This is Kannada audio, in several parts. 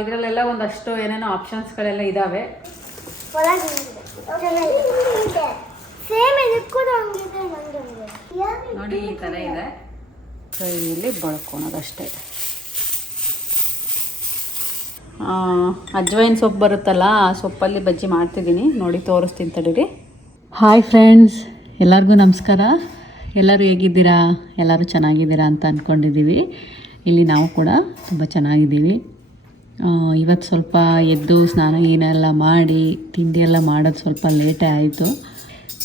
ಇದರಲ್ಲೆಲ್ಲ ಒಂದಷ್ಟು ಏನೇನೋ ಆಪ್ಷನ್ಸ್ಗಳೆಲ್ಲ ಇದ್ದಾವೆ ನೋಡಿ ಈ ಥರ ಇದೆ. ಕೈಯಲ್ಲಿ ಬಳ್ಕೊಳೋದಷ್ಟೇ. ಅಜ್ವೈನ್ ಸೊಪ್ಪು ಬರುತ್ತಲ್ಲ, ಆ ಸೊಪ್ಪಲ್ಲಿ ಬಜ್ಜಿ ಮಾಡ್ತಿದ್ದೀನಿ. ನೋಡಿ, ತೋರಿಸ್ತೀನಿ ತಡೀರಿ. ಹಾಯ್ ಫ್ರೆಂಡ್ಸ್ ಎಲ್ಲರಿಗೂ ನಮಸ್ಕಾರ. ಎಲ್ಲರೂ ಹೇಗಿದ್ದೀರಾ? ಎಲ್ಲರೂ ಚೆನ್ನಾಗಿದ್ದೀರಾ ಅಂತ ಅಂದ್ಕೊಂಡಿದ್ದೀವಿ ಇಲ್ಲಿ ನಾವು ಕೂಡ ತುಂಬ ಚೆನ್ನಾಗಿದ್ದೀವಿ. ಇವತ್ತು ಸ್ವಲ್ಪ ಎದ್ದು ಸ್ನಾನ ಏನೆಲ್ಲ ಮಾಡಿ ತಿಂಡಿ ಎಲ್ಲ ಮಾಡೋದು ಸ್ವಲ್ಪ ಲೇಟೇ ಆಯಿತು.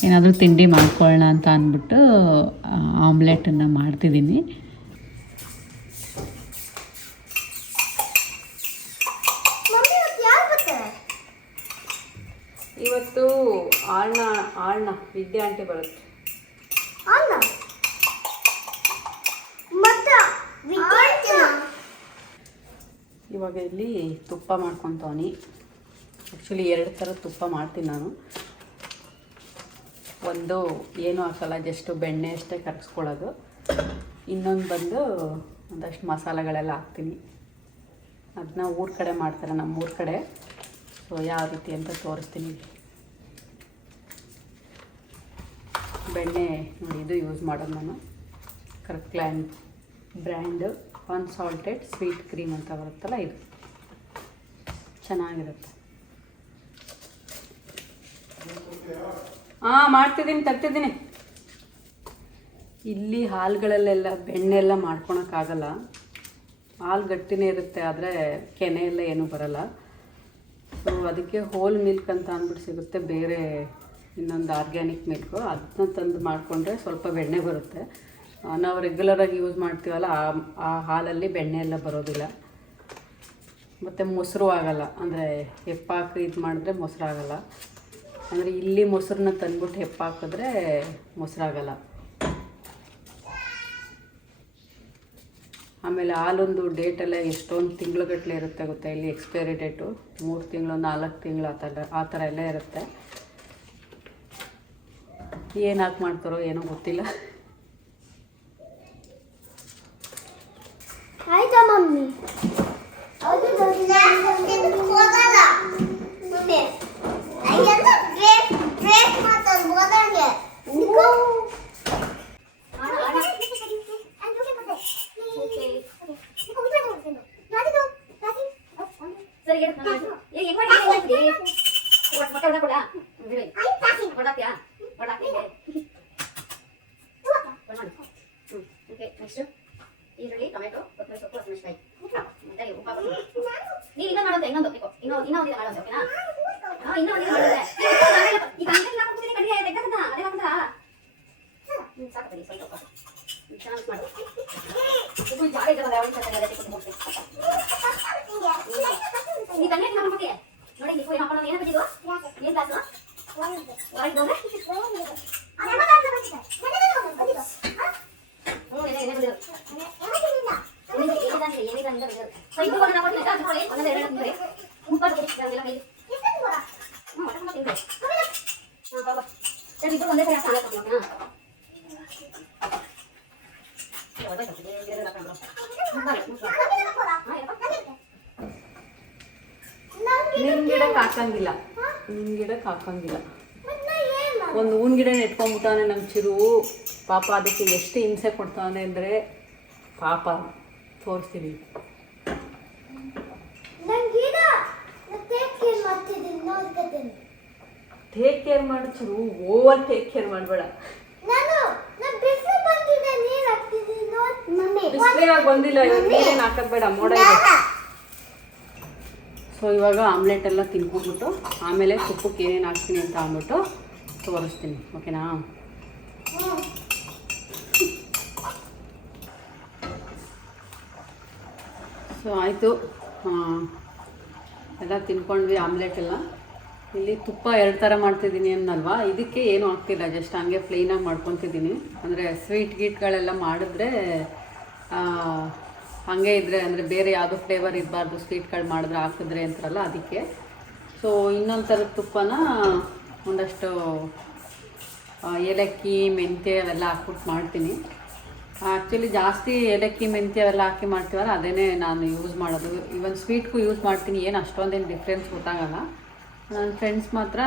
ಏನಾದರೂ ತಿಂಡಿ ಮಾಡ್ಕೊಳ್ಳೋಣ ಅಂತ ಅಂದ್ಬಿಟ್ಟು ಆಮ್ಲೆಟನ್ನು ಮಾಡ್ತಿದ್ದೀನಿ. ಇವತ್ತು ಆಳ್ನ ಆಳ್ನ ವಿದ್ಯಾ ಆಂಟಿ ಬರುತ್ತೆ. ಮತ್ತೆ ಇವಾಗ ಇಲ್ಲಿ ತುಪ್ಪ ಮಾಡ್ಕೊತವನಿ. ಆ್ಯಕ್ಚುಲಿ ಎರಡು ಥರ ತುಪ್ಪ ಮಾಡ್ತೀನಿ ನಾನು. ಒಂದು ಏನೂ ಹಾಕಲ್ಲ ಜಸ್ಟು ಬೆಣ್ಣೆ ಅಷ್ಟೇ ಕರ್ಗಿಸ್ಕೊಳ್ಳೋದು ಇನ್ನೊಂದು ಬಂದು ಒಂದಷ್ಟು ಮಸಾಲೆಗಳೆಲ್ಲ ಹಾಕ್ತೀನಿ. ಅದನ್ನ ಊರ ಕಡೆ ಮಾಡ್ತಾರೆ ನಮ್ಮ ಊರ ಕಡೆ. ಸೊ ಯಾವ ರೀತಿ ಅಂತ ತೋರಿಸ್ತೀನಿ. ಬೆಣ್ಣೆ ನೋಡಿ ಇದು ಯೂಸ್ ಮಾಡೋದು ನಾನು. Kirkland brand unsalted sweet cream ಅಂತ ಬರುತ್ತಲ್ಲ ಇದು. ಚೆನ್ನಾಗಿರುತ್ತೆ. ಹಾಂ ಮಾಡ್ತಿದ್ದೀನಿ ತರ್ತಿದ್ದೀನಿ ಇಲ್ಲಿ ಹಾಲುಗಳಲ್ಲೆಲ್ಲ ಬೆಣ್ಣೆಲ್ಲ ಮಾಡ್ಕೊಳಕ್ಕಾಗಲ್ಲ. ಹಾಲು ಗಟ್ಟಿನೇ ಇರುತ್ತೆ, ಆದರೆ ಕೆನೆ ಎಲ್ಲ ಏನೂ ಬರಲ್ಲ. ಸೊ ಅದಕ್ಕೆ ಹೋಲ್ ಮಿಲ್ಕ್ ಅಂತ ಅಂದ್ಬಿಟ್ಟು ಸಿಗುತ್ತೆ, ಬೇರೆ ಇನ್ನೊಂದು ಆರ್ಗ್ಯಾನಿಕ್ ಮಿಲ್ಕು ಅದನ್ನ ತಂದು ಮಾಡಿಕೊಂಡ್ರೆ ಸ್ವಲ್ಪ ಬೆಣ್ಣೆ ಬರುತ್ತೆ. ನಾವು ರೆಗ್ಯುಲರಾಗಿ ಯೂಸ್ ಮಾಡ್ತೀವಲ್ಲ, ಆ ಆ ಹಾಲಲ್ಲಿ ಬೆಣ್ಣೆ ಎಲ್ಲ ಬರೋದಿಲ್ಲ. ಮತ್ತು ಮೊಸರು ಆಗಲ್ಲ, ಅಂದರೆ ಹೆಪ್ಪಾಕಿ ಇದು ಮಾಡಿದ್ರೆ ಮೊಸರು ಆಗಲ್ಲ. ಅಂದರೆ ಇಲ್ಲಿ ಮೊಸರನ್ನ ತಂದ್ಬಿಟ್ಟು ಹೆಪ್ಪಾಕಿದ್ರೆ ಮೊಸರಾಗಲ್ಲ ಆಮೇಲೆ ಹಾಲೊಂದು ಡೇಟೆಲ್ಲ ಎಷ್ಟೊಂದು ತಿಂಗಳುಗಟ್ಟಲೆ ಇರುತ್ತೆ ಗೊತ್ತಾ, ಇಲ್ಲಿ ಎಕ್ಸ್ಪೈರಿ ಡೇಟು ಮೂರು ತಿಂಗಳು, ನಾಲ್ಕು ತಿಂಗಳು ಆ ಥರ ಆ ಥರ ಎಲ್ಲ ಇರುತ್ತೆ. ಏನು ಹಾಕಿ ಮಾಡ್ತಾರೋ ಏನೋ ಗೊತ್ತಿಲ್ಲ. ಆಯ್ತಾ ಮಮ್ಮಿ ಹೌದು ಹೋಗಲ್ಲ ಮಮ್ಮಿ ಅಯ್ಯಲ್ಲ ಬ್ರೇಕ್ ಬ್ರೇಕ್ ಮಾತಾಡ್ ಹೋದಂಗೆ ಸರಿ ಏನು ಏ ಏನು ಮಾಡಿ ಏನು ಮಾಡ್ತೀರಿ ಕೊಡ ಕೊಡ ಕೊಡ ಬಿಡಿ ಕೊಡಾಕ್ಯಾ ಕೊಡಾಕ್ತೀನಿ ಮಾಡಿ ಹ್ಞೂ ಓಕೆ ನೆಕ್ಸ್ಟ್ ಈರುಳ್ಳಿ ಟೊಮೆಟೊ ಕೊತ್ತಂಬರಿ ಸೊಪ್ಪು ಹಸಿಮೆಣಸಿನಕಾಯಿ ಮತ್ತೆ ಉಪ್ಪು ಹಾಕ್ಬಿಟ್ಟು ನೀನು ಇನ್ನೊಂದು ಮಾಡೋದು ಇನ್ನೊಂದು ಇಕೋ ಇನ್ನೊಂದು ಇನ್ನೊಂದು ಇದೆ ಮಾಡೋದು ಓಕೆನಾ ಹಾಂ ಇನ್ನೊಂದು ಇದೆ ಮಾಡೋದೆ ಈಗ ಅಂಗಡಿ ಹಾಕ್ಬಿಡ್ತೀನಿ ಕಡಿಗೆ ತೆಗ್ದಕ್ಕಂತ ಅದೇ ಹಾಕ್ಬಿಟ್ರಾ ಹ್ಞೂ ಸಾಕು ಬರೀ ಸ್ವಲ್ಪ ಉಪ್ಪು. ಹ್ಮ್, ಚೆನ್ನಾಗಿ ಮಾಡಿ ಇದು ಜಾಗ ಇದ್ದಲ್ಲ ಯಾವ ರೀತಿ ಅದೇ ರೀತಿ ಕೊಟ್ಟು ನೀ ತಣ್ಣಗೆ ಹಾಕ್ಬಿಟ್ಟಿ ನೋಡಿ ನೀವು ಏನು ಹಾಕೊಳ್ಳೋದು ಏನು ಬಿಟ್ಟಿದ್ದು ಏನು ಕ್ಲಾಸು ಹೊರಗೆ ಹೋದ್ರೆ ಹ್ಞೂ ಏನೇ ಏನೇ ಬಿಡಿದ್ರು ಏನಿದೆ ಏನಿದೆ ಏನಿದೆ ಅಂತ ಬಿಡಿದ್ರು ಸೊ ಇದು ಒಂದು ನಾವು ಕೊಟ್ಟು ಹಾಕೊಳ್ಳಿ ಒಂದೊಂದು ಎರಡು ಹಾಕಿದ್ರೆ ಉಪ್ಪು ಹಾಕಿ ಅದೆಲ್ಲ ಕೈ ಹ್ಞೂ ಹೊಟ್ಟೆ ತಿಂದ್ರೆ ಹಾಂ ಬಾಬಾ ಸರಿ ಇದು ಒಂದೇ ಸರಿ ಹಾಕಿ ಹಾಕ್ತೀನಿ ನಿನ್ನ ಗಿಡಕ್ಕೆ ಹಾಕಂಗಿಲ್ಲ ನಿನ್ನ ಗಿಡಕ್ಕೆ ಹಾಕಂಗಿಲ್ಲ ಒಂದು ಹೂವಿನ ಗಿಡ ನೆಟ್ಕೊಂಡ್ಬಿಟ್ಟಾನೆ ನಮ್ಮ ಚಿರು. ಪಾಪ ಅದಕ್ಕೆ ಎಷ್ಟು ಹಿಂಸೆ ಕೊಡ್ತಾನೆ ಅಂದರೆ ಪಾಪ ತೋರಿಸ್ತೀನಿ. ಟೇಕ್ ಕೇರ್ ಮಾಡು ಚಿರು. ಓವರ್ ಟೇಕ್ ಕೇರ್ ಮಾಡಬೇಡ. ಬಿಸಿಲಿಗೆ ಬಂದಿಲ್ಲ? ನೀರೇನು ಹಾಕೋದು ಬೇಡ ಮೋಡ ಇದೆ. ಸೊ ಇವಾಗ ಆಮ್ಲೆಟ್ ಎಲ್ಲ ತಿನ್ಕೊಂಡ್ಬಿಟ್ಟು, ಆಮೇಲೆ ತುಪ್ಪಕ್ಕೆ ಏನೇನು ಹಾಕ್ತೀನಿ ಅಂತ ಅಂದ್ಬಿಟ್ಟು ತೋರಿಸ್ತೀನಿ ಓಕೆನಾ ಸೊ ಆಯಿತು. ಎಲ್ಲ ತಿನ್ಕೊಂಡ್ವಿ ಆಮ್ಲೆಟ್ ಎಲ್ಲ. ಇಲ್ಲಿ ತುಪ್ಪ ಎರಡು ಥರ ಮಾಡ್ತಿದ್ದೀನಿ ಅನ್ನಲ್ವಾ? ಇದಕ್ಕೆ ಏನು ಆಗ್ತಿಲ್ಲ ಜಸ್ಟ್ ಹಂಗೆ ಪ್ಲೇನಾಗಿ ಮಾಡ್ಕೊತಿದ್ದೀನಿ. ಅಂದರೆ ಸ್ವೀಟ್ ಗೀಟ್ಗಳೆಲ್ಲ ಮಾಡಿದ್ರೆ ಹಾಗೆ ಇದ್ದರೆ ಅಂದರೆ ಬೇರೆ ಯಾವುದೋ ಫ್ಲೇವರ್ ಇರಬಾರ್ದು ಸ್ವೀಟ್ಗಳು ಮಾಡಿದ್ರೆ ಹಾಕಿದ್ರೆ ಅಂತಾರಲ್ಲ ಅದಕ್ಕೆ. ಸೊ ಇನ್ನೊಂದು ಥರದ ತುಪ್ಪನ ಒಂದಷ್ಟು ಏಲಕ್ಕಿ, ಮೆಂತ್ಯ ಅವೆಲ್ಲ ಹಾಕ್ಬಿಟ್ಟು ಮಾಡ್ತೀನಿ. ಆ್ಯಕ್ಚುಲಿ ಜಾಸ್ತಿ ಏಲಕ್ಕಿ, ಮೆಂತ್ಯ ಅವೆಲ್ಲ ಹಾಕಿ ಮಾಡ್ತೀವಲ್ಲ ಅದೇ ನಾನು ಯೂಸ್ ಮಾಡೋದು. ಇವನ್ ಸ್ವೀಟ್ಗೂ ಯೂಸ್ ಮಾಡ್ತೀನಿ, ಏನು ಅಷ್ಟೊಂದೇನು ಡಿಫ್ರೆನ್ಸ್ ಗೊತ್ತಾಗಲ್ಲ. ನನ್ನ ಫ್ರೆಂಡ್ಸ್ ಮಾತ್ರ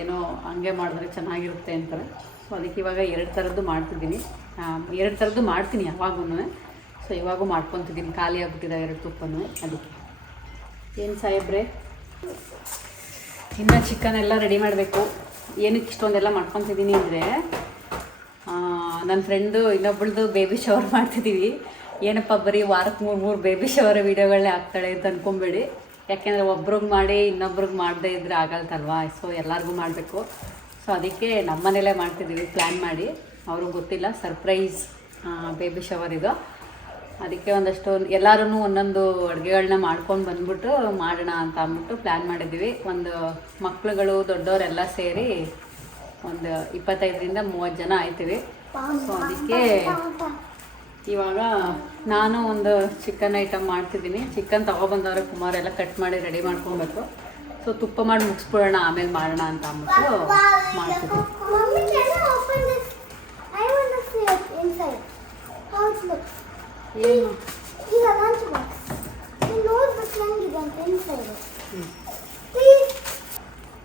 ಏನೋ ಹಂಗೆ ಮಾಡಿದ್ರೆ ಚೆನ್ನಾಗಿರುತ್ತೆ ಅಂತಾರೆ. ಸೊ ಅದಕ್ಕೆ ಇವಾಗ ಎರಡು ಥರದ್ದು ಮಾಡ್ತಿದ್ದೀನಿ. ಎರಡು ಥರದ್ದು ಮಾಡ್ತೀನಿ ಯಾವಾಗೂ ಸೊ, ಇವಾಗೂ ಮಾಡ್ಕೊತಿದ್ದೀನಿ. ಖಾಲಿ ಆಗ್ಬಿಟ್ಟಿದೆ ಎರಡು ತುಪ್ಪನೂ. ಅದಕ್ಕೆ. ಏನು ಸಾಹೇಬ್ರೆ? ಇನ್ನು ಚಿಕನ್ ಎಲ್ಲ ರೆಡಿ ಮಾಡಬೇಕು. ಏನಕ್ಕೆ ಇಷ್ಟೊಂದೆಲ್ಲ ಮಾಡ್ಕೊತಿದ್ದೀನಿ ಅಂದರೆ ನನ್ನ ಫ್ರೆಂಡು ಇನ್ನೊಬ್ಬಳದು ಬೇಬಿ ಶವರ್ ಮಾಡ್ತಿದ್ದೀವಿ ಏನಪ್ಪ ಬರೀ ವಾರಕ್ಕೆ ಮೂರು ಮೂರು ಬೇಬಿ ಶವರ್ ವೀಡಿಯೋಗಳನ್ನೇ ಹಾಕ್ತಾಳೆ ಅಂತ ಅಂದ್ಕೊಂಬೇಡಿ ಯಾಕೆಂದರೆ ಒಬ್ರಿಗೆ ಮಾಡಿ ಇನ್ನೊಬ್ರಿಗೆ ಮಾಡದೇ ಇದ್ರೆ ಆಗಲ್ತಲ್ವಾ? ಸೊ ಎಲ್ಲರಿಗೂ ಮಾಡಬೇಕು. ಸೊ ಅದಕ್ಕೆ ನಮ್ಮನೇಲೇ ಮಾಡ್ತಿದ್ದೀವಿ ಪ್ಲ್ಯಾನ್ ಮಾಡಿ. ಅವ್ರಿಗೆ ಗೊತ್ತಿಲ್ಲ ಸರ್ಪ್ರೈಸ್ ಬೇಬಿ ಶವರ್ ಇದು. ಅದಕ್ಕೆ ಒಂದಷ್ಟು ಎಲ್ಲರೂ ಒಂದೊಂದು ಅಡುಗೆಗಳನ್ನ ಮಾಡ್ಕೊಂಡು ಬಂದ್ಬಿಟ್ಟು ಮಾಡೋಣ ಅಂತ ಅಂದ್ಬಿಟ್ಟು ಪ್ಲ್ಯಾನ್ ಮಾಡಿದ್ದೀವಿ. ಒಂದು ಮಕ್ಳುಗಳು ದೊಡ್ಡವರೆಲ್ಲ ಸೇರಿ ಒಂದು ಇಪ್ಪತ್ತೈದರಿಂದ ಮೂವತ್ತು ಜನ ಆಯ್ತೀವಿ. ಸೊ ಅದಕ್ಕೆ ಇವಾಗ ನಾನು ಒಂದು ಚಿಕನ್ ಐಟಮ್ ಮಾಡ್ತಿದ್ದೀನಿ. ಚಿಕನ್ ತೊಗೊಬಂದವ್ರೆ ಕುಮಾರ್ ಎಲ್ಲ ಕಟ್ ಮಾಡಿ ರೆಡಿ ಮಾಡ್ಕೊಬೇಕು. ಸೊ ತುಪ್ಪ ಮಾಡಿ ಮುಗಿಸ್ಬಿಡೋಣ, ಆಮೇಲೆ ಮಾಡೋಣ ಅಂತ ಅಂದ್ಬಿಟ್ಟು looks. ಲಂಚ್ ಬಾಕ್ಸ್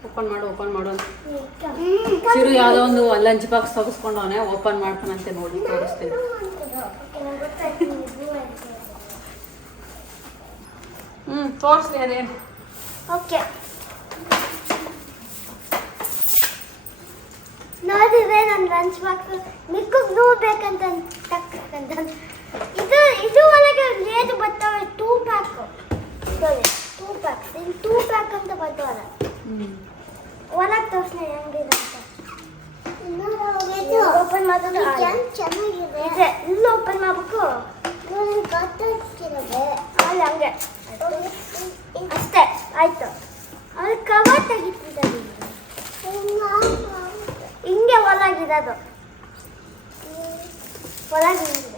ಓಪನ್ ಮಾಡು ಓಪನ್ ಮಾಡು ಅಂತ. ಹ್ಮ್. ಒಂದು ಲಂಚ್ ಬಾಕ್ಸ್ ತಗಿಸಿಕೊಂಡವನೇ ಓಪನ್ ಮಾಡ್ಕೊಂಡು ನೋಡಿ ತೋರಿಸ್ತೇನೆ ಹ್ಮ್ ತೋರಿಸ್ನೇ ರೀ. ಓಕೆ. ನೋಡಿ ನನ್ನ ಲಂಚ್ ಬಾಕ್ಸ್ ಮಿಕ್ಕ ನೋಡ್ಬೇಕಂತ ಅಂತ ಇದು ಇದು ಒಳಗೆ ಲೇದು ಬರ್ತವೆ ಟೂ ಪ್ಯಾಕ್ ಟೂ ಪ್ಯಾಕ್ ಇಲ್ಲಿ ಟೂ ಪ್ಯಾಕ್ ಅಂತ ಬರ್ತಾವಲ್ಲ ಒಳಗೆ ತೋರಿಸ್ನೆ ಹೆಂಗಿದೆ ಅಂತ. ಓಪನ್ ಮಾಡೋದು ಚೆನ್ನಾಗಿದೆ. ಇಲ್ಲಿ ಓಪನ್ ಮಾಡ್ಬೇಕು. ಅಲ್ಲಿ ಹಂಗೆ. ಅಷ್ಟೇ ಆಯ್ತು. ಅವ್ರು ಕವರ್ ತೆಗಿತಿದ್ದಾರೆ ಹಿಂಗೆ ಒಳಗಿರೋದು. ಒಳಗಿದೆ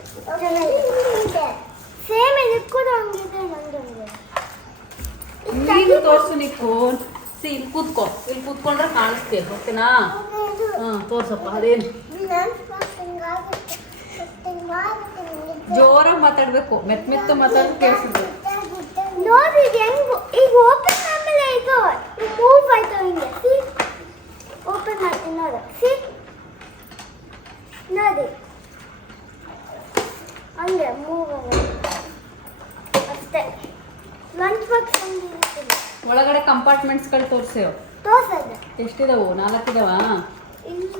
ಸೇಮ್ ಇದಕ್ಕೂ ಹಂಗಿದೆ ನಂದು ಹಂಗಿದೆ ನೀನು ತೋರಿಸು ನಿಕ್ಕು ಸಿ, ಇಲ್ಲಿ ಕೂತ್ಕೋ. ಇಲ್ಲಿ ಕೂತ್ಕೊಂಡ್ರೆ ಕಾಣಿಸ್ತೀಯ ಓಕೆನಾ? ಹಾಂ, ತೋರ್ಸಪ್ಪ, ಅದೇನು? ಜೋರಾಗಿ ಮಾತಾಡಬೇಕು. ಮೆತ್ತ ಮೆತ್ತ ಮಾತಾಡೋದು ಕೇಳಿಸಿದ್ರು ನೋಡಿ, ಇದು ಹೆಂಗ್ ಈಗ ಓಪನ್ ಆದ್ಮೇಲೆ ಇದು ಮೂವ್ ಆಯ್ತು ಹಿಂಗೆ. ಸಿ ಓಪನ್ ಮಾಡ್ತೀನಿ, ನೋಡು. ಸಿ, ನೋಡಿ. ಹಂಗೆ ಮೂವ್ ಅಷ್ಟೇ. ಲಂಚ್ ಬಾಕ್ಸ್ ಒಳಗಡೆ ಕಂಪಾರ್ಟ್ಮೆಂಟ್ಸ್ಗಳು ತೋರಿಸೇವು ತೋರ್ಸದೆ? ಎಷ್ಟಿದಾವು? ನಾಲ್ಕಿದಾವ? ಇಲ್ಲ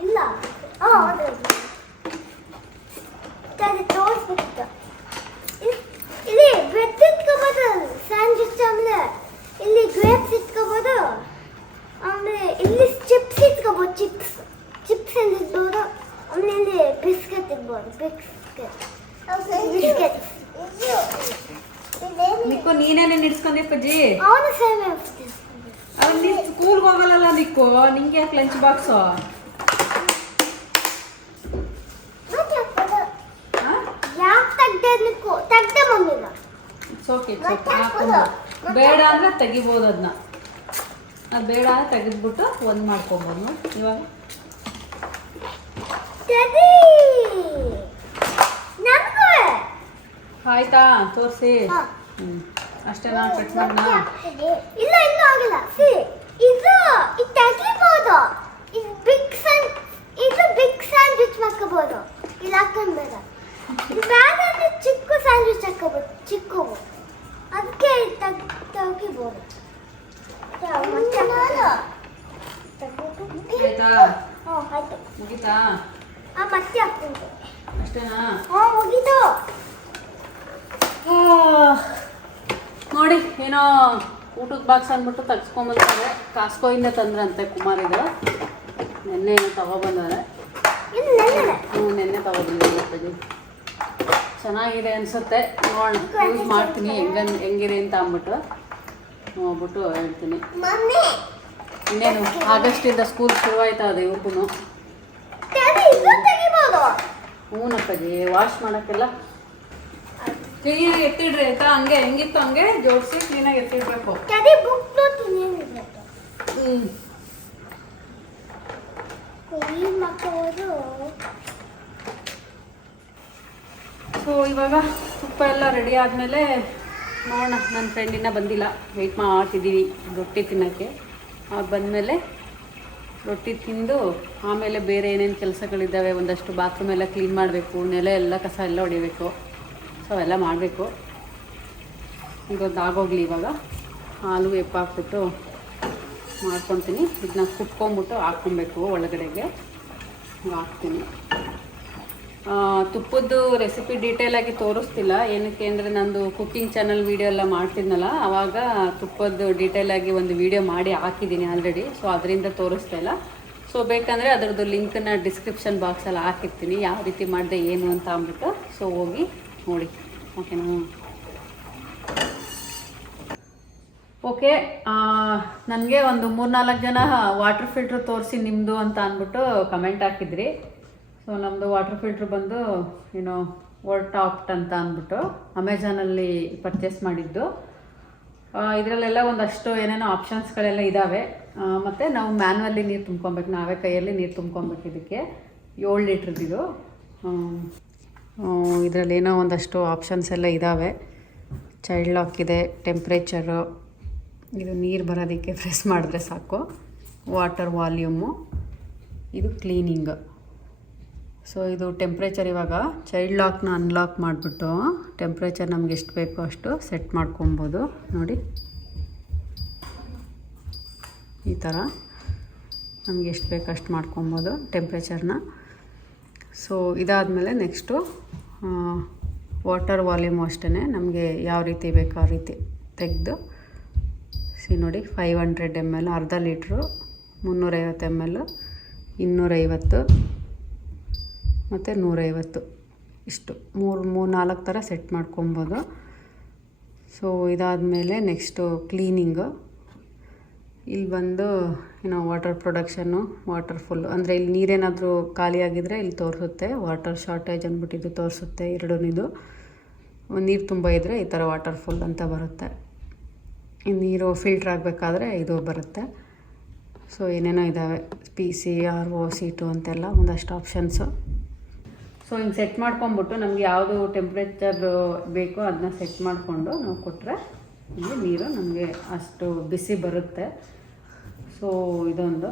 ಇಲ್ಲ. ಹಾಂ ಹೌದು. ಅದು ತೋರಿಸ್ಬೇಕಿತ್ತು ಇಲ್- ಇಲ್ಲಿ ಬ್ರೆಡ್ ಇಟ್ಕೋಬೋದು ಸ್ಯಾಂಡ್ವಿಚ್ ಆಮೇಲೆ ಇಲ್ಲಿ ಗ್ರೇಪ್ಸ್ ಇಟ್ಕೋಬೋದು ಆಮೇಲೆ ಇಲ್ಲಿ ಚಿಪ್ಸ್ ಇಟ್ಕೋಬೋದು ಚಿಪ್ಸ್ ಚಿಪ್ಸ್ ಎಲ್ಲ ಇಟ್ಬೋದು ಆಮೇಲೆ ಇಲ್ಲಿ ಬಿಸ್ಕೆಟ್ ಬಿಸ್ಕೆಟ್ ಬಿಸ್ಕೆಟ್ ನಿಕ್ಕು ನೀನೇನೇ ನಿಡ್ಸ್ಕೊಂಡಿ ಪಜ್ಜಿ ಅವನು ನೀನು ಸ್ಕೂಲ್ಗೆ ಹೋಗಲ್ಲ ನಿಕ್ಕು ನಿಂಗೆ ಯಾಕೆ ಲಂಚ್ ಬಾಕ್ಸು ಬೇಡ ಅಂದ್ರೆ ತೆಗಿಬೋದು ಅದನ್ನ ಅದು ಬೇಡ ಅಂದ್ರೆ ತೆಗೆದ್ಬಿಟ್ಟು ಒಂದು ಮಾಡ್ಕೊಬೋದು. ಇವಾಗ? ತೆಗಿ ಆಯ್ತಾ? ತೋರಿಸಿ. ಅಷ್ಟೇನಾ ಕಟ್ ಮಾಡೋಣ ಇಲ್ಲ ಇಲ್ಲ ಆಗಿಲ್ಲ. ಸಿ ಇದು ಇದು ತೆಗಿಬೋದು. ಇದು ಬಿಗ್ ಸ್ಯಾನ್ ಇದು ಬಿಗ್ ಸ್ಯಾಂಡ್ವಿಚ್ ಮಾಡ್ಕೋಬೋದು ಇಲ್ಲ ಹಾಕೊಂಡ್ಬೇಡ ಬೇಡ ಅಂದ್ರೆ ಚಿಕ್ಕ ಸ್ಯಾಂಡ್ವಿಚ್ ಹಾಕೋಬೋದು. ಚಿಕ್ಕವು ಅದಕ್ಕೆ ತೆಗ್ ತೆಗಿಬೋದು. ಆಯ್ತಾ? ಹ್ಞೂ ಆಯಿತು. ಮುಗೀತಾ? ಆ ಮತ್ತೆ ಹಾಕ್ತೀನಿ. ಅಷ್ಟೇನಾ? ಹಾಂ ಮುಗೀತು. ನೋಡಿ ಏನೋ ಊಟದ ಬಾಕ್ಸ್ ಅಂದ್ಬಿಟ್ಟು ತೆಗ್ಸ್ಕೊಂಬಂತಾರೆ. ಕಾಸ್ಕೋಯಿಂದ ತಂದ್ರಂತೆ ಕುಮಾರಿದು ನೆನ್ನೆ ಏನೋ ನೆನ್ನೆ ಹ್ಞೂ ನೆನ್ನೆ ಅಪ್ಪಾಜಿ ಚೆನ್ನಾಗಿದೆ ಅನಿಸುತ್ತೆ. ನೋಡೋಣ ಯೂಸ್ ಮಾಡ್ತೀನಿ. ಹೆಂಗನ್ ಹೆಂಗಿದೆ ಅಂತ ಅಂದ್ಬಿಟ್ಟು. ನೋಡ್ಬಿಟ್ಟು ಹೇಳ್ತೀನಿ. ಇನ್ನೇನು ಆಗಸ್ಟಿಂದ ಸ್ಕೂಲ್ ಶುರುವಾಯ್ತಾ ಅದು ಇವ್ರಿಗೂ ಹ್ಞೂ ಹ್ಞೂನಪ್ಪಾಜಿ ವಾಶ್ ಮಾಡೋಕ್ಕೆಲ್ಲ. ಕ್ಲೀನಾಗಿ ಎತ್ತಿಡ್ರಿ ಆಯ್ತಾ? ಹಂಗೆ ಹೆಂಗಿತ್ತು ಹಂಗೆ? ಜೋಡಿಸಿ ಕ್ಲೀನಾಗಿ ಎತ್ತಿಡ್ಬೇಕು. ಬುಕ್ ಈ ಮಕ್ಕಳು. ಸೊ ಇವಾಗ ತುಪ್ಪ ಎಲ್ಲ ರೆಡಿ ಆದಮೇಲೆ ನೋಡೋಣ. ನನ್ನ ಫ್ರೆಂಡಿನ ಬಂದಿಲ್ಲ. ವೆಯ್ಟ್ ಮಾಡ್ತಿದ್ದೀವಿ ರೊಟ್ಟಿ ತಿನ್ನೋಕ್ಕೆ. ಅವ್ರು ಬಂದಮೇಲೆ ರೊಟ್ಟಿ ತಿಂದು ಆಮೇಲೆ ಬೇರೆ ಏನೇನು ಕೆಲಸಗಳಿದ್ದಾವೆ ಒಂದಷ್ಟು ಬಾತ್ರೂಮ್ ಎಲ್ಲ ಕ್ಲೀನ್ ಮಾಡಬೇಕು ನೆಲ ಎಲ್ಲ ಕಸ ಎಲ್ಲ ಹೊಡಿಬೇಕು. ಸೊ, ಎಲ್ಲ ಮಾಡಬೇಕು. ಇದೊಂದು ಆಗೋಗ್ಲಿ ಇವಾಗ. ಹಾಲು ಎಪ್ಪ ಹಾಕ್ಬಿಟ್ಟು ಮಾಡ್ಕೊತೀನಿ. ಇದನ್ನ ಕುಟ್ಕೊಂಬಿಟ್ಟು ಹಾಕ್ಕೊಬೇಕು ಒಳಗಡೆಗೆ. ಹಾಕ್ತೀನಿ. ತುಪ್ಪದ್ದು ರೆಸಿಪಿ ಡೀಟೇಲಾಗಿ ತೋರಿಸ್ತಿಲ್ಲ. ಏನಕ್ಕೆ ಅಂದರೆ ನಂದು ಕುಕ್ಕಿಂಗ್ ಚಾನಲ್ ವೀಡಿಯೋ ಎಲ್ಲ ಮಾಡ್ತಿದ್ನಲ್ಲ ಆವಾಗ ತುಪ್ಪದ್ದು ಡೀಟೇಲಾಗಿ ಒಂದು ವೀಡಿಯೋ ಮಾಡಿ ಹಾಕಿದ್ದೀನಿ ಆಲ್ರೆಡಿ ಸೊ ಅದರಿಂದ ತೋರಿಸ್ತಾ ಇಲ್ಲ. ಸೊ ಬೇಕಂದರೆ ಅದರದ್ದು ಲಿಂಕನ್ನು ಡಿಸ್ಕ್ರಿಪ್ಷನ್ ಬಾಕ್ಸಲ್ಲಿ ಹಾಕಿರ್ತೀನಿ. ಯಾವ ರೀತಿ ಮಾಡಿದೆ, ಏನು ಅಂತ ಅಂದ್ಬಿಟ್ಟು. ಸೊ ಹೋಗಿ ನೋಡಿ. ಓಕೆನಾ ಓಕೆ ನನಗೆ ಒಂದು ಮೂರ್ನಾಲ್ಕು ಜನ ವಾಟರ್ ಫಿಲ್ಟ್ರ್ ತೋರಿಸಿ ನಿಮ್ಮದು ಅಂತ ಅಂದ್ಬಿಟ್ಟು ಕಮೆಂಟ್ ಹಾಕಿದ್ರಿ. ಸೊ ನಮ್ಮದು ವಾಟರ್ ಫಿಲ್ಟ್ರ್ ಬಂದು ಏನು ವರ್ಡ್ ಟಾಪ್ಟ್ ಅಂತ ಅಂದ್ಬಿಟ್ಟು ಅಮೆಝಾನಲ್ಲಿ ಪರ್ಚೇಸ್ ಮಾಡಿದ್ದು. ಇದರಲ್ಲೆಲ್ಲ ಒಂದಷ್ಟು ಏನೇನೋ ಆಪ್ಷನ್ಸ್ಗಳೆಲ್ಲ ಇದ್ದಾವೆ ಮತ್ತು ನಾವು ಮ್ಯಾನ್ವಲ್ಲಿ ನೀರು ತುಂಬ್ಕೊಬೇಕು. ನಾವೇ ಕೈಯಲ್ಲಿ ನೀರು ತುಂಬ್ಕೊಬೇಕು ಇದಕ್ಕೆ. ಏಳು ಲೀಟ್ರದ್ದು ಇದರಲ್ಲಿ ಏನೋ ಒಂದಷ್ಟು ಆಪ್ಷನ್ಸ್ ಎಲ್ಲ ಇದ್ದಾವೆ ಚೈಲ್ಡ್ ಲಾಕ್ ಇದೆ ಟೆಂಪ್ರೇಚರು ಇದು ನೀರು ಬರೋದಕ್ಕೆ ಪ್ರೆಸ್ ಮಾಡಿದ್ರೆ ಸಾಕು. ವಾಟರ್ ವಾಲ್ಯೂಮು ಇದು ಕ್ಲೀನಿಂಗ್ ಸೊ ಇದು ಟೆಂಪ್ರೇಚರ್ ಇವಾಗ ಚೈಲ್ಡ್ ಲಾಕ್ನ ಅನ್ಲಾಕ್ ಮಾಡಿಬಿಟ್ಟು ಟೆಂಪ್ರೇಚರ್ ನಮ್ಗೆ ಎಷ್ಟು ಬೇಕೋ ಅಷ್ಟು ಸೆಟ್ ಮಾಡ್ಕೊಬೋದು. ನೋಡಿ. ಈ ಥರ ನಮ್ಗೆ ಎಷ್ಟು ಬೇಕು ಅಷ್ಟು ಮಾಡ್ಕೊಬೋದು ಟೆಂಪ್ರೇಚರ್ನ ಸೊ ಇದಾದಮೇಲೆ ನೆಕ್ಸ್ಟು ವಾಟರ್ ವಾಲ್ಯೂಮ್ ಅಷ್ಟೇ ನಮಗೆ ಯಾವ ರೀತಿ ಬೇಕೋ ಆ ರೀತಿ ತೆಗೆದು ಸಿ ನೋಡಿ ಫೈವ್ ಹಂಡ್ರೆಡ್ ಎಂ ಎಲ್ ಅರ್ಧ ಲೀಟ್ರು ಮುನ್ನೂರೈವತ್ತು ಎಂ ಎಲ್ ಇನ್ನೂರೈವತ್ತು ಮತ್ತು ನೂರೈವತ್ತು ಇಷ್ಟು. ಮೂರು ಮೂರು, ನಾಲ್ಕು ಥರ ಸೆಟ್ ಮಾಡ್ಕೊಬೋದು. ಸೊ ಇದಾದಮೇಲೆ ನೆಕ್ಸ್ಟು ಕ್ಲೀನಿಂಗು ಇಲ್ಲಿ ಬಂದು ಏನೋ ವಾಟರ್ ಪ್ರೊಡಕ್ಷನ್ನು ವಾಟರ್ ಫುಲ್ ಅಂದರೆ ಇಲ್ಲಿ ನೀರೇನಾದರೂ ಖಾಲಿಯಾಗಿದ್ದರೆ ಇಲ್ಲಿ ತೋರಿಸುತ್ತೆ. ವಾಟರ್ ಶಾರ್ಟೇಜ್ ಅಂದ್ಬಿಟ್ಟು ಇದು. ತೋರಿಸುತ್ತೆ ಎರಡೂನಿದು ನೀರು ತುಂಬ ಇದ್ದರೆ ಈ ಥರ ವಾಟರ್ ಫುಲ್ ಅಂತ ಬರುತ್ತೆ. ನೀರು ಫಿಲ್ಟ್ರ್ ಆಗಬೇಕಾದ್ರೆ ಇದು ಬರುತ್ತೆ. ಸೊ ಏನೇನೋ ಇದ್ದಾವೆ P C R O C two ಅಂತೆಲ್ಲ ಒಂದಷ್ಟು ಆಪ್ಷನ್ಸು ಸೊ ಹಿಂಗೆ ಸೆಟ್ ಮಾಡ್ಕೊಂಬಿಟ್ಟು ನಮ್ಗೆ ಯಾವುದು ಟೆಂಪ್ರೇಚರ್ ಬೇಕೋ ಅದನ್ನ ಸೆಟ್ ಮಾಡಿಕೊಂಡು ನಾವು ಕೊಟ್ಟರೆ ಇಲ್ಲಿ ನೀರು ನಮಗೆ ಅಷ್ಟು ಬಿಸಿ ಬರುತ್ತೆ. ಸೊ, ಇದೊಂದು.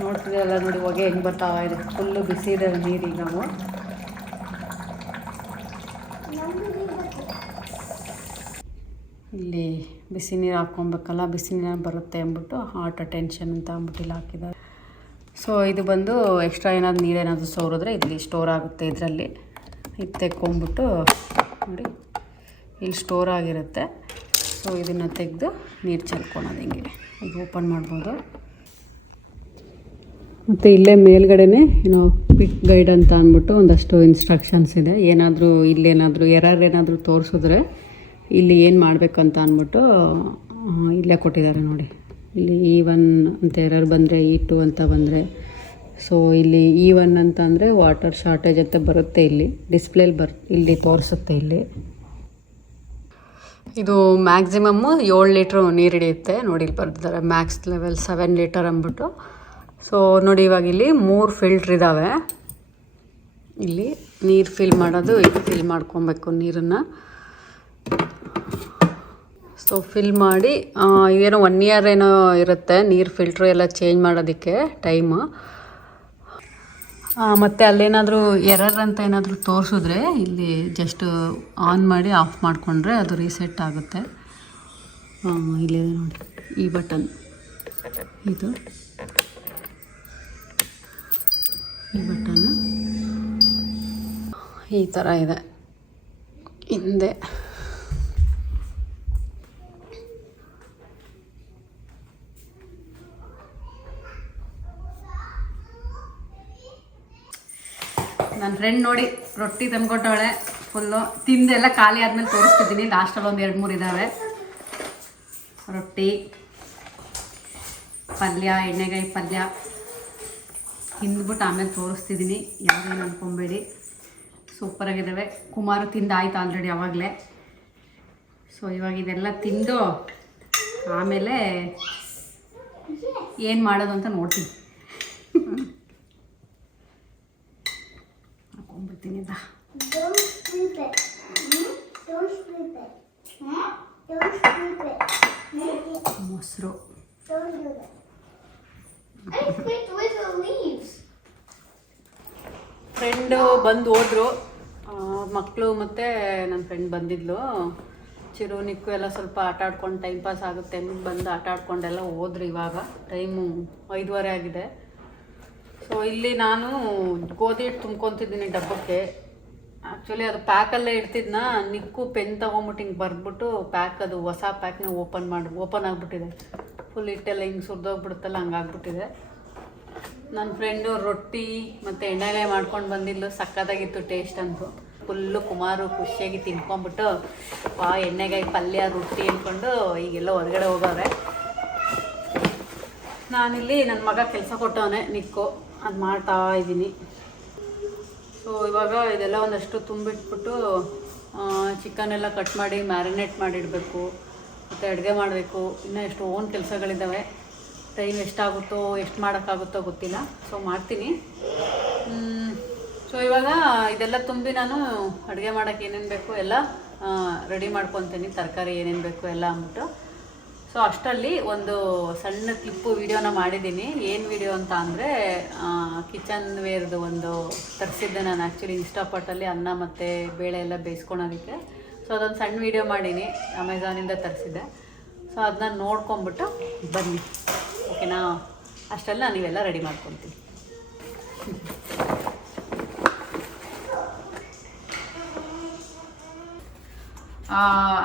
ನೋಡ್ತಿದ್ದೆಲ್ಲ ನೋಡಿ, ಹೊಗೆ ಹೆಂಗೆ ಬರ್ತಾವ ಇದೆ. ಫುಲ್ಲು ಬಿಸಿ ಇದೆ ನೀರೀಗ ನಾವು. ಇಲ್ಲಿ ಬಿಸಿ ನೀರು ಹಾಕ್ಕೊಬೇಕಲ್ಲ, ಬಿಸಿ ನೀರು ಬರುತ್ತೆ ಅಂದ್ಬಿಟ್ಟು ಹಾರ್ಟ್ ಅಟೆನ್ಷನ್ ಅಂತ ಅಂದ್ಬಿಟ್ಟು ಇಲ್ಲಿ ಹಾಕಿದ್ದಾರೆ. ಸೊ, ಇದು ಬಂದು ಎಕ್ಸ್ಟ್ರಾ ಏನಾದರೂ ನೀರೇನಾದರೂ ಸೋರಿದ್ರೆ ಇಲ್ಲಿ ಸ್ಟೋರ್ ಆಗುತ್ತೆ ಇದರಲ್ಲಿ. ಇದು ತೆಕ್ಕೊಂಬಿಟ್ಟು ನೋಡಿ. ಇಲ್ಲಿ ಸ್ಟೋರ್ ಆಗಿರುತ್ತೆ. ಸೊ ಇದನ್ನು ತೆಗೆದು ನೀರು ಚೆಲ್ಕೊಳೋದು ಹಿಂಗೆ ಇದು ಓಪನ್ ಮಾಡ್ಬೋದು. ಮತ್ತು ಇಲ್ಲೇ ಮೇಲ್ಗಡೆನೆ ಏನೋ ಪಿಕ್ ಗೈಡ್ ಅಂತ ಅಂದ್ಬಿಟ್ಟು ಒಂದಷ್ಟು ಇನ್ಸ್ಟ್ರಕ್ಷನ್ಸ್ ಇದೆ. ಏನಾದರೂ ಇಲ್ಲೇನಾದರೂ ಎರರ್ ಏನಾದರೂ ತೋರಿಸಿದ್ರೆ ಇಲ್ಲಿ ಏನು ಮಾಡಬೇಕಂತ ಅಂದ್ಬಿಟ್ಟು ಇಲ್ಲೇ ಕೊಟ್ಟಿದ್ದಾರೆ ನೋಡಿ. ಇಲ್ಲಿ ಇ ಒನ್ ಅಂತ ಎರರ್ ಬಂದರೆ ಇ ಟು ಅಂತ ಬಂದರೆ. ಸೊ ಇಲ್ಲಿ ಇ ಒನ್ ಅಂತ ಅಂದರೆ ವಾಟರ್ ಶಾರ್ಟೇಜ್ ಅಂತ ಬರುತ್ತೆ ಇಲ್ಲಿ. ಡಿಸ್ಪ್ಲೇಲಿ ಬರ್, ಇಲ್ಲಿ ತೋರಿಸುತ್ತೆ ಇಲ್ಲಿ. ಇದು ಮ್ಯಾಕ್ಸಿಮಮ್ಮು ಏಳು ಲೀಟ್ರ್ ನೀರು ಹಿಡಿಯುತ್ತೆ. ನೋಡಿ, ಇಲ್ಲಿ ಬರ್ತಿದ್ದಾರೆ ಮ್ಯಾಕ್ಸ್ ಲೆವೆಲ್ ಸೆವೆನ್ ಲೀಟರ್ ಅಂದ್ಬಿಟ್ಟು. ಸೊ, ನೋಡಿ, ಇವಾಗ ಇಲ್ಲಿ ಮೂರು ಫಿಲ್ಟ್ರ್ ಇದ್ದಾವೆ ಇಲ್ಲಿ ನೀರು ಫಿಲ್ ಮಾಡೋದು, ಇದು ಫಿಲ್ ಮಾಡ್ಕೊಬೇಕು ನೀರನ್ನು. ಸೊ, ಫಿಲ್ ಮಾಡಿ ಏನೋ ಒನ್ ಇಯರ್ ಏನೋ ಇರುತ್ತೆ ನೀರು ಫಿಲ್ಟ್ರು ಎಲ್ಲ ಚೇಂಜ್ ಮಾಡೋದಕ್ಕೆ ಟೈಮು. ಮತ್ತು ಅಲ್ಲೇನಾದರೂ ಎರರ್ ಅಂತ ಏನಾದರೂ ತೋರಿಸಿದ್ರೆ ಇಲ್ಲಿ ಜಸ್ಟ್ ಆನ್ ಮಾಡಿ ಆಫ್ ಮಾಡಿಕೊಂಡ್ರೆ ಅದು ರೀಸೆಟ್ ಆಗುತ್ತೆ. ಇಲ್ಲಿ ನೋಡಿ, ಈ ಬಟನ್ ಇದು. ಈ ಬಟನ್ ಈ ಥರ ಇದೆ. ಹಿಂದೆ. ನನ್ನ ಫ್ರೆಂಡ್ ನೋಡಿ, ರೊಟ್ಟಿ ತಂದ್ಕೊಟ್ಟವಳೆ ಫುಲ್ಲು ತಿಂದೆಲ್ಲ ಖಾಲಿ ಆದ್ಮೇಲೆ ತೋರಿಸ್ತಿದ್ದೀನಿ. ಲಾಸ್ಟಲ್ಲಿ ಒಂದು ಎರಡು ಮೂರು ಇದ್ದಾವೆ ರೊಟ್ಟಿ, ಪಲ್ಯ, ಎಣ್ಣೆಗಾಯಿ ಪಲ್ಯ. ತಿಂದ್ಬಿಟ್ಟು ಆಮೇಲೆ ತೋರಿಸ್ತಿದ್ದೀನಿ. ಯಾವುದೇನು ಅನ್ಕೊಬೇಡಿ. ಸೂಪರಾಗಿದ್ದಾವೆ ಕುಮಾರು ತಿಂದು ಆಯ್ತು ಆಲ್ರೆಡಿ ಆವಾಗಲೇ ಸೊ ಇವಾಗ ಇದೆಲ್ಲ ತಿಂದು ಆಮೇಲೆ ಏನು ಮಾಡೋದು ಅಂತ ನೋಡ್ತೀನಿ. With ಬಾ. ಮೊಸರು. ಫ್ರೆಂಡು ಬಂದು ಹೋದ್ರು. ಮಕ್ಕಳು ಮತ್ತು ನನ್ನ ಫ್ರೆಂಡ್ ಬಂದಿದ್ಲು. ಚಿರು ನಿಕ್ಕು ಎಲ್ಲ ಸ್ವಲ್ಪ ಆಟ ಆಡ್ಕೊಂಡು ಟೈಮ್ ಪಾಸ್ ಆಗುತ್ತೆ ಅಂದ್ಬಿಟ್ಟು ಬಂದು ಆಟ ಆಡ್ಕೊಂಡೆಲ್ಲ ಹೋದ್ರು ಇವಾಗ. ಟೈಮು ಐದುವರೆ ಆಗಿದೆ. ಸೊ ಇಲ್ಲಿ ನಾನು ಗೋಧಿ ಹಿಟ್ಟು ತುಂಬ್ಕೊತಿದ್ದೀನಿ ಡಬ್ಬಕ್ಕೆ. ಆ್ಯಕ್ಚುಲಿ ಅದು ಪ್ಯಾಕಲ್ಲೇ ಇಡ್ತಿದ್ನ. ನಿಕ್ಕು ಪೆನ್ ತೊಗೊಂಬಿಟ್ಟು ಹಿಂಗೆ ಬರೆದ್ಬಿಟ್ಟು ಪ್ಯಾಕ್ ಅದು ಹೊಸ ಪ್ಯಾಕ್ನ ಓಪನ್ ಮಾಡಿ ಓಪನ್ ಆಗಿಬಿಟ್ಟಿದೆ. ಫುಲ್ ಹಿಟ್ಟೆಲ್ಲ ಹಿಂಗೆ ಸುರಿದೋಗ್ಬಿಡುತ್ತಲ್ಲ ಹಂಗಾಗ್ಬಿಟ್ಟಿದೆ ನನ್ನ ಫ್ರೆಂಡು ರೊಟ್ಟಿ ಮತ್ತು ಎಣ್ಣೆಲೆ ಮಾಡ್ಕೊಂಡು ಬಂದಿದ್ಲು. ಸಕ್ಕತ್ತಾಗಿತ್ತು ಟೇಸ್ಟ್ ಅಂತೂ. ಫುಲ್ಲು ಕುಮಾರು ಖುಷಿಯಾಗಿ ತಿನ್ಕೊಂಬಿಟ್ಟು, ಆ ಎಣ್ಣೆಗಾಯಿ ಪಲ್ಯ, ರೊಟ್ಟಿ ಅಂದ್ಕೊಂಡು ಈಗೆಲ್ಲ ಹೊರಗಡೆ ಹೋಗೋರೆ ನಾನಿಲ್ಲಿ ನನ್ನ ಮಗ ಕೆಲಸ ಕೊಟ್ಟವನೆ ನಿಕ್ಕು. ಅದು ಮಾಡ್ತಾ ಇದ್ದೀನಿ. ಸೊ ಇವಾಗ ಇದೆಲ್ಲ ಒಂದಷ್ಟು ತುಂಬಿಟ್ಬಿಟ್ಟು ಚಿಕನ್ ಎಲ್ಲ ಕಟ್ ಮಾಡಿ ಮ್ಯಾರಿನೇಟ್ ಮಾಡಿಡಬೇಕು. ಮತ್ತು ಅಡುಗೆ ಮಾಡಬೇಕು. ಇನ್ನೂ ಎಷ್ಟು ಓನ್ ಕೆಲಸಗಳಿದ್ದಾವೆ ಟೈಮ್ ಎಷ್ಟಾಗುತ್ತೋ ಎಷ್ಟು ಮಾಡೋಕ್ಕಾಗುತ್ತೋ ಗೊತ್ತಿಲ್ಲ. ಸೊ ಮಾಡ್ತೀನಿ. ಸೊ ಇವಾಗ ಇದೆಲ್ಲ ತುಂಬಿ ನಾನು ಅಡುಗೆ ಮಾಡೋಕ್ಕೆ ಏನೇನು ಬೇಕು ಎಲ್ಲ ರೆಡಿ ಮಾಡ್ಕೊತೀನಿ. ತರಕಾರಿ ಏನೇನು ಬೇಕು ಎಲ್ಲ ಅಂದ್ಬಿಟ್ಟು. ಸೊ ಅಷ್ಟರಲ್ಲಿ ಒಂದು ಸಣ್ಣ ಕ್ಲಿಪ್ಪು ವಿಡಿಯೋನ ಮಾಡಿದ್ದೀನಿ. ಏನು ವಿಡಿಯೋ ಅಂತ ಅಂದರೆ ಕಿಚನ್ ವೇರ್ದು ಒಂದು ತರಿಸಿದ್ದೆ ನಾನು ಆ್ಯಕ್ಚುಲಿ ಇನ್ಸ್ಟಾಪಾಟಲ್ಲಿ ಅನ್ನ ಮತ್ತು ಬೇಳೆ ಎಲ್ಲ ಬೇಯಿಸ್ಕೊಳೋದಕ್ಕೆ. ಸೊ ಅದೊಂದು ಸಣ್ಣ ವಿಡಿಯೋ ಮಾಡೀನಿ. ಅಮೆಝಾನಿಂದ ತರಿಸಿದ್ದೆ. ಸೊ ಅದನ್ನ ನೋಡ್ಕೊಂಬಿಟ್ಟು ಬನ್ನಿ. ಓಕೆನಾ ಅಷ್ಟೆಲ್ಲ ನೀವೆಲ್ಲ ರೆಡಿ ಮಾಡ್ಕೊತೀನಿ.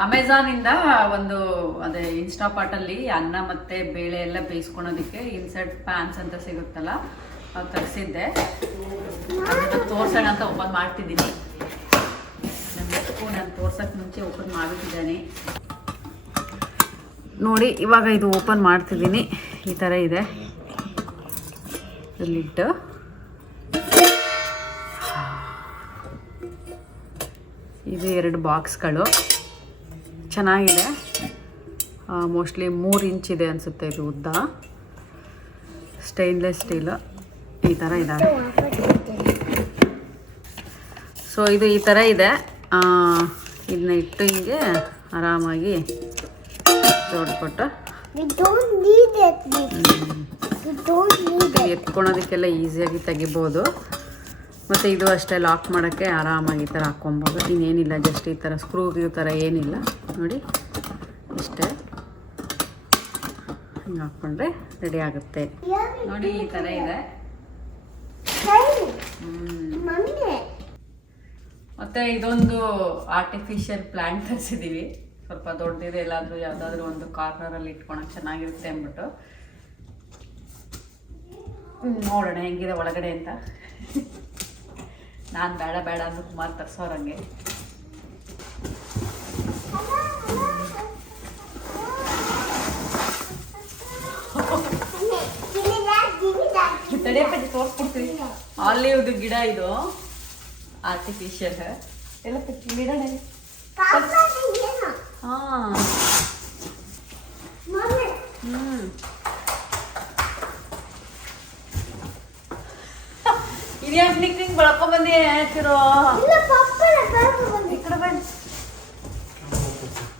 ಅಮೆಝಾನಿಂದ ಒಂದು, ಅದೇ ಇನ್ಸ್ಟಾಪಾಟಲ್ಲಿ ಅನ್ನ ಮತ್ತು ಬೇಳೆ ಎಲ್ಲ ಬೇಯಿಸ್ಕೊಳೋದಕ್ಕೆ ಇನ್ಸರ್ಟ್ ಪ್ಯಾನ್ಸ್ ಅಂತ ಸಿಗುತ್ತಲ್ಲ ತರಿಸಿದ್ದೆ ಅದನ್ನ ತೋರ್ಸೋಣ ಅಂತ ಓಪನ್ ಮಾಡ್ತಿದ್ದೀನಿ. ನಾನು ತೋರ್ಸೋಕ್ಕೆ ಮುಂಚೆ ಓಪನ್ ಮಾಡಿಬಿಟ್ಟಿದ್ದಾನೆ. ನೋಡಿ, ಇವಾಗ ಇದು ಓಪನ್ ಮಾಡ್ತಿದ್ದೀನಿ. ಈ ಥರ ಇದೆ. ಲಿಟ್ಟು ಇದು ಎರಡು ಬಾಕ್ಸ್ಗಳು ಚೆನ್ನಾಗಿದೆ. ಮೋಸ್ಟ್ಲಿ ಮೂರು ಇಂಚ್ ಇದೆ ಅನಿಸುತ್ತೆ ಇದು ಉದ್ದ. ಸ್ಟೈನ್ಲೆಸ್ ಸ್ಟೀಲು ಈ ಥರ ಇದ್ದಾವೆ ಸೊ ಇದು ಈ ಥರ ಇದೆ. ಇದನ್ನ ಇಟ್ಟು ಹಿಂಗೆ ಆರಾಮಾಗಿ ಇದು ಎತ್ಕೊಳೋದಕ್ಕೆಲ್ಲ ಈಸಿಯಾಗಿ ತೆಗಿಬೋದು. ಮತ್ತು ಇದು ಅಷ್ಟೇ ಲಾಕ್ ಮಾಡೋಕ್ಕೆ ಆರಾಮಾಗಿ ಈ ಥರ ಹಾಕ್ಕೊಬೋದು. ಇನ್ನೇನಿಲ್ಲ ಜಸ್ಟ್ ಈ ಥರ ಸ್ಕ್ರೂ ಥರ ಏನಿಲ್ಲ. ನೋಡಿ. ಇಷ್ಟೇ. ಹಿಂಗೆ ಹಾಕ್ಕೊಂಡ್ರೆ ರೆಡಿ ಆಗುತ್ತೆ. ನೋಡಿ ಈ ಥರ ಇದೆ. ಮತ್ತೆ ಇದೊಂದು ಆರ್ಟಿಫಿಷಿಯಲ್ ಪ್ಲಾಂಟ್ ತರಿಸಿದ್ದೀವಿ ಸ್ವಲ್ಪ ದೊಡ್ಡದಿದೆ, ಎಲ್ಲಾದರೂ ಯಾವುದಾದ್ರೂ ಒಂದು ಕಾರ್ನರಲ್ಲಿ ಇಟ್ಕೊಳಕ್ಕೆ ಚೆನ್ನಾಗಿರುತ್ತೆ ಅಂದ್ಬಿಟ್ಟು. ನೋಡೋಣ ಹೆಂಗಿದೆ ಒಳಗಡೆ ಅಂತ. ನಾನು ಬೇಡ ಬೇಡ ಅಂದ್ರೆ ಕುಮಾರ್ ತರ್ಸೋರಂಗೆ that. ತಡೆಯಪ್ಪ ತೋರಿಸ್ಬಿಡ್ತೀವಿ ಆಲಿವ್ದು ಗಿಡ ಇದು ಆರ್ಟಿಫಿಷಿಯಲ್ ಎಲ್ಲ ಗಿಡ? ಹಾಂ. ಹ್ಮ್ ಇದ್ಯಾಕೆ ನಿಕ್ ನಿಂಗ್ ಬೆಳ್ಕೊಂಡ್ ಬಂದಿ ಚಿರೋ ಇಲ್ಲ ಪಪ್ಪನ ಕರ್ಕೊಂಡು ಬಂದೆ. ಈ ಕಡೆ